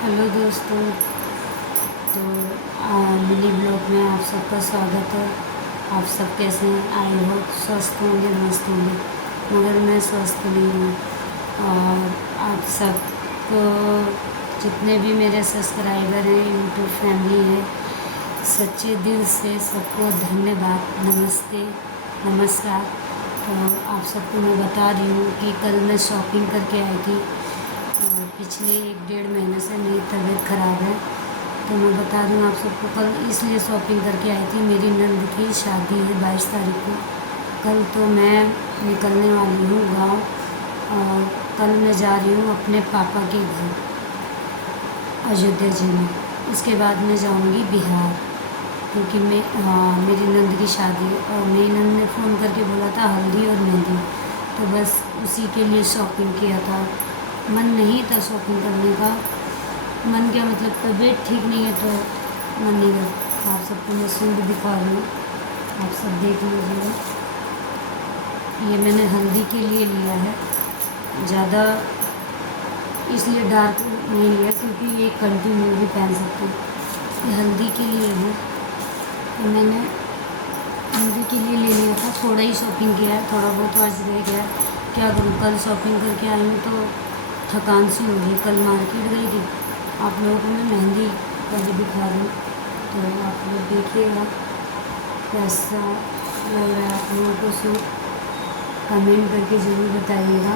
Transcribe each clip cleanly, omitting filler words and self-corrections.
Hello दोस्तों। तो mini blog में आप सबका स्वागत है। आप सब कैसे हैं? आई होप स्वस्थ होंगे, मस्त होंगे, मगर मैं स्वस्थ नहीं हूँ। और आप सबको, जितने भी मेरे सब्सक्राइबर हैं, यूट्यूब फैमिली है, सच्चे दिल से सबको धन्यवाद, नमस्ते, नमस्कार। तो आप सबको मैं बता रही हूँ कि कल मैं शॉपिंग करके आई थी। पिछले 1-1.5 महीने से मेरी तबीयत ख़राब है, तो मैं बता रही हूँ आप सबको। कल इसलिए शॉपिंग करके आई थी, मेरी नंद की शादी है 22 तारीख को। कल तो मैं निकलने वाली हूँ गांव, और कल मैं जा रही हूँ अपने पापा के घर अयोध्या जी में। उसके बाद मैं जाऊँगी बिहार, क्योंकि मेरी नंद की शादी है। और मेरी नंद ने फ़ोन करके बोला था हल्दी और मेहंदी, तो बस उसी के लिए शॉपिंग किया था। मन नहीं था शॉपिंग करने का। मन क्या मतलब, तबीयत ठीक नहीं है तो मन नहीं करता। आप सबको मैं सूट दिखा रही हूँ, आप सब देख लीजिए। ये मैंने हल्दी के लिए लिया है, ज़्यादा इसलिए डार्क नहीं लिया क्योंकि ये कंटिन्यू भी पहन सकते हैं। ये हल्दी के लिए है, तो मैंने हल्दी के लिए ले लिया था। थोड़ा ही शॉपिंग किया है, थोड़ा बहुत आज रह गया। क्या करूँ, कल शॉपिंग करके आई हूँ तो थकान सी हो गई। कल मार्केट गई थी। आप लोगों को मैं मेहंदी पहले दिखा रही हूँ, तो आप लोग देखिएगा कैसा लग रहा है आप लोगों को सूट। कमेंट करके ज़रूर बताइएगा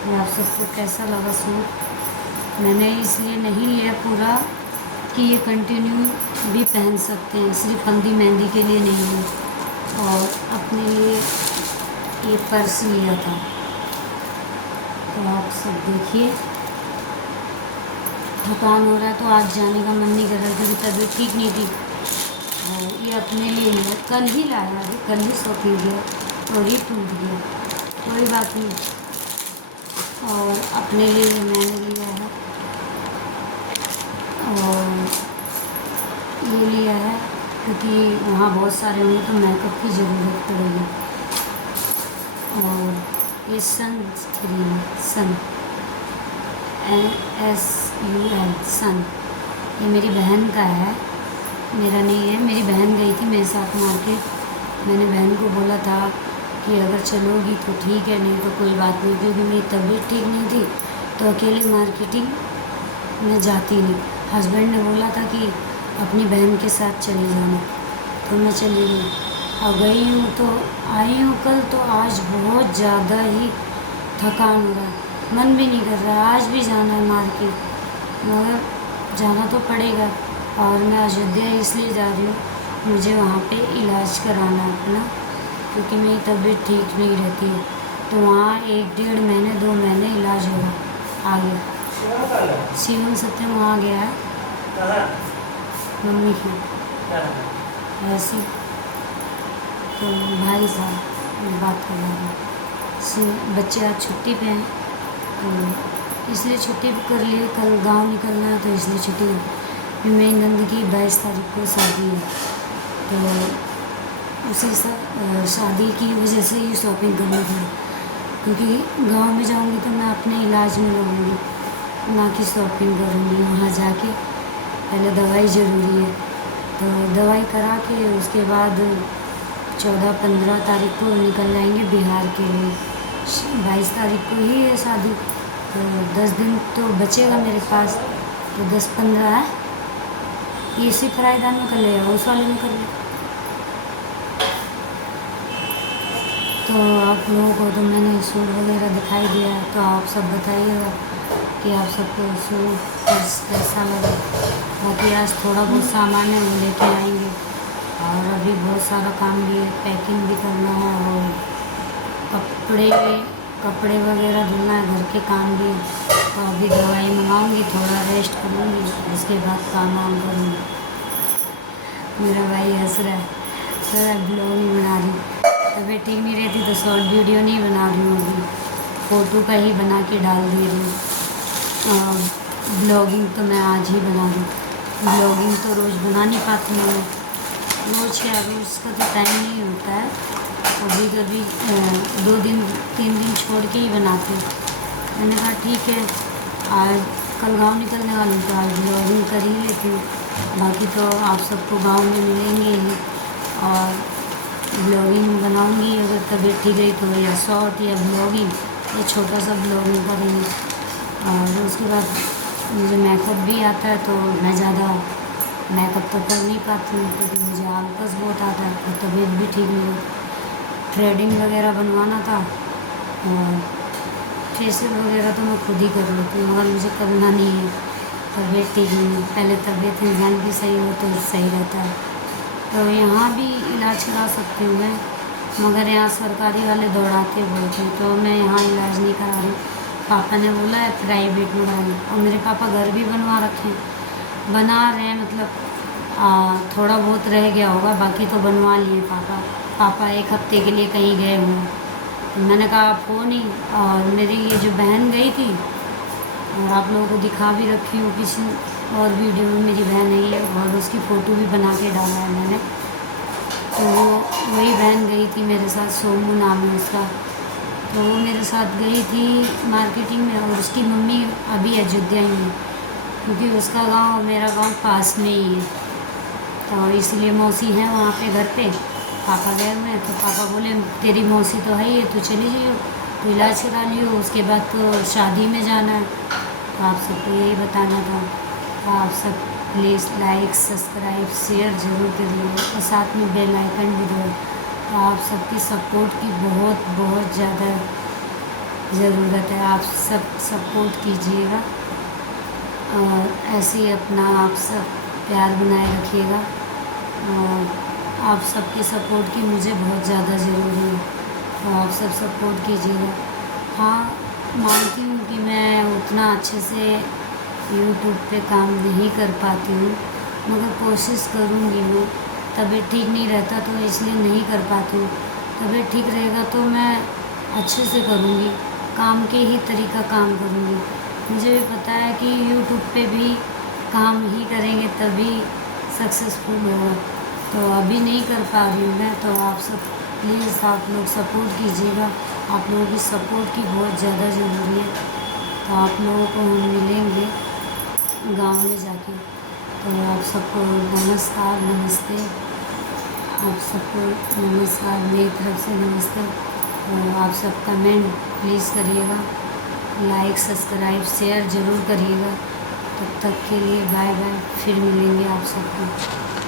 कि आप सबको कैसा लगा सूट। मैंने इसलिए नहीं लिया पूरा कि ये कंटिन्यू भी पहन सकते हैं, सिर्फ हल्दी मेहंदी के लिए नहीं है। और अपने लिए ये पर्स लिया था, तो आप सब देखिए। थकान हो रहा है तो आज जाने का मन नहीं कर रहा क्योंकि तबीयत ठीक नहीं थी। और ये अपने लिए लिया, कल ही लाया, अभी कल ही शॉपिंग किया और ये टूट गया, कोई बात नहीं। और अपने लिए मैंने लिया है, और ये लिया है क्योंकि वहाँ बहुत सारे होंगे तो मेकअप की ज़रूरत पड़ेगी। और ये सन SUN सन, ये मेरी बहन का है, मेरा नहीं है। मेरी बहन गई थी मेरे साथ मार्केट। मैंने बहन को बोला था कि अगर चलोगी तो ठीक है, नहीं तो कोई बात नहीं, क्योंकि मेरी तबीयत ठीक नहीं थी तो अकेले मार्केटिंग में जाती नहीं। हस्बैंड ने बोला था कि अपनी बहन के साथ चली जाना, तो मैं चली गई और गई हूँ। तो आई हूँ कल, तो आज बहुत ज़्यादा ही थकान हो रहा है, मन भी नहीं कर रहा। आज भी जाना है मार्केट, मगर जाना तो पड़ेगा। और मैं अयोध्या इसलिए जा रही हूँ, मुझे वहाँ पे इलाज कराना है अपना, क्योंकि मेरी तबीयत ठीक नहीं रहती है। तो वहाँ 1-1.5 महीने 2 महीने इलाज होगा आगे। शिवम सत्यम वहाँ गया है मम्मी की ऐसी, तो भाई साहब बात कर रहा है। बच्चे आज छुट्टी पे हैं, तो इसलिए छुट्टी भी कर लिए। कल गांव निकलना है तो इसलिए छुट्टी है। फिर मेरी नंद की 22 तारीख को शादी है, तो उसी शादी की वजह से ही शॉपिंग करनी थी, क्योंकि गांव में जाऊंगी तो मैं अपने इलाज में लगूंगी, ना कि शॉपिंग करूंगी। वहाँ जाके पहले दवाई ज़रूरी है, तो दवाई करा के उसके बाद 14-15 तारीख को निकल जाएंगे बिहार के लिए। 22 तारीख को ही है शादी, तो 10 दिन तो बचेगा मेरे पास, तो 10-15 है। इसी फ्राइडे में कर लिया, उस वाले में कर लिया। तो आप लोगों को तो मैंने सूट वगैरह दिखाई दिया है, तो आप सब बताइएगा कि आप सबको सूट कैसा लगा। बाकी आज थोड़ा बहुत सामान है वो लेके आएंगे, और अभी बहुत सारा काम भी है, पैकिंग भी करना है, और कपड़े वगैरह धुलना है, घर के काम भी। तो अभी दवाई मंगाऊंगी, थोड़ा रेस्ट करूँगी, उसके बाद काम वाम करूँगी। मेरा भाई हंस रहा है, सर ब्लॉग नहीं बना रही, तबीयत ठीक नहीं रहती तो शॉर्ट वीडियो नहीं बना रही हूँ, अभी फ़ोटो का ही बना के डाल दे रही हूँ। ब्लॉगिंग तो मैं आज ही बना दूँ, ब्लॉगिंग तो रोज़ बना नहीं पाती हूँ मैं। रोज़ का तो टाइम नहीं होता है, कभी कभी 2 दिन 3 दिन छोड़ के ही बनाती हूँ। मैंने कहा ठीक है, आज कल गांव निकलने वाली हूँ तो आज ब्लॉगिंग कर ही लेती हूँ। बाकी तो आप सबको गांव में मिलेंगे ही, और ब्लॉगिंग बनाऊँगी अगर तबीयत ठीक रही तो, या शॉर्ट या ब्लॉगिंग या छोटा सा ब्लॉगिंग करेंगे। और उसके बाद मुझे मेकअप भी आता है तो मैं ज़्यादा मेकअप तो कर नहीं पाती हूँ क्योंकि मुझे आलस बहुत आता है और तबीयत भी ठीक नहीं है। थ्रेडिंग वगैरह बनवाना था और फेशियल वगैरह तो मैं खुद ही कर लेती हूँ, मगर मुझे करना नहीं है, तबीयत ठीक नहीं है। पहले तबीयत इंसान की सही हो तो सही रहता है। तो यहाँ भी इलाज करा सकती हूँ मैं, मगर यहाँ सरकारी वाले दौड़ाते बहुत हैं तो मैं यहाँ इलाज नहीं करा रही। पापा ने बोला है प्राइवेट में करा, और मेरे पापा घर भी बनवा रखे हैं, बना रहे हैं, मतलब थोड़ा बहुत रह गया होगा, बाकी तो बनवा लिए पापा 1 हफ्ते के लिए कहीं गए हुए हैं। तो मैंने कहा आप हो नहीं, और मेरी ये जो बहन गई थी, और आप लोगों को दिखा भी रखी हूँ किसी और वीडियो में, मेरी बहन है और उसकी फ़ोटो भी बना के डाला है मैंने। तो वही बहन गई थी मेरे साथ, सोमू नाम है उसका। तो वो मेरे साथ गई थी मार्केटिंग में, और उसकी मम्मी अभी अयोध्या ही है क्योंकि उसका गांव और मेरा गांव पास में ही है। तो इसलिए मौसी है वहाँ पे घर पे, पापा गए हुए हैं। तो पापा बोले तेरी मौसी तो है ही है, तो चली जाइयो, तो इलाज करा लियो, उसके बाद तो शादी में जाना है। तो आप सबको यही बताना था। तो आप सब प्लीज़ लाइक सब्सक्राइब शेयर ज़रूर करिए, और साथ में बेल आइकन भी दो। तो आप सबकी सपोर्ट की बहुत बहुत ज़्यादा ज़रूरत है, आप सब सपोर्ट कीजिएगा और ऐसे ही अपना आप सब प्यार बनाए रखिएगा। और आप सबकी सपोर्ट की मुझे बहुत ज़्यादा ज़रूरी है, तो आप सब सपोर्ट कीजिएगा। हाँ, मानती हूँ कि मैं उतना अच्छे से यूट्यूब पे काम नहीं कर पाती हूँ, मगर कोशिश करूँगी मैं। तबीयत ठीक नहीं रहता तो इसलिए नहीं कर पाती हूँ, तबीयत ठीक रहेगा तो मैं अच्छे से करूँगी, काम के ही तरीका काम करूँगी। मुझे भी पता है कि यूट्यूब पे भी काम ही करेंगे तभी सक्सेसफुल होगा, तो अभी नहीं कर पा रही हूँ मैं। तो आप सब प्लीज़ आप लोग सपोर्ट कीजिएगा, आप लोगों की सपोर्ट की बहुत ज़्यादा ज़रूरी है। तो आप लोगों को हम मिलेंगे गांव में जाके। तो आप सबको नमस्कार, नमस्ते, आप सबको नमस्कार, मेरी तरफ से नमस्ते। तो आप सब कमेंट प्लीज़ करिएगा, लाइक सब्सक्राइब शेयर ज़रूर करिएगा। तब तक के लिए बाय बाय, फिर मिलेंगे आप सबको।